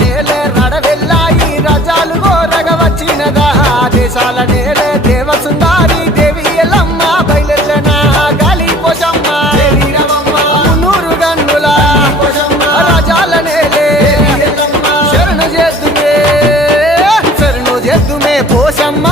నేలే రడవెల్లాయి రజాలు గోరగ వచ్చినదా దేశాల నేలే దేవసుందారి దేవి ఎల్లమ్మ బయలెల్లనా గాలి పోషమ్మ మున్నూరు గన్నుల రజాల నేలే శరణు చేద్దుమే పోషమ్మ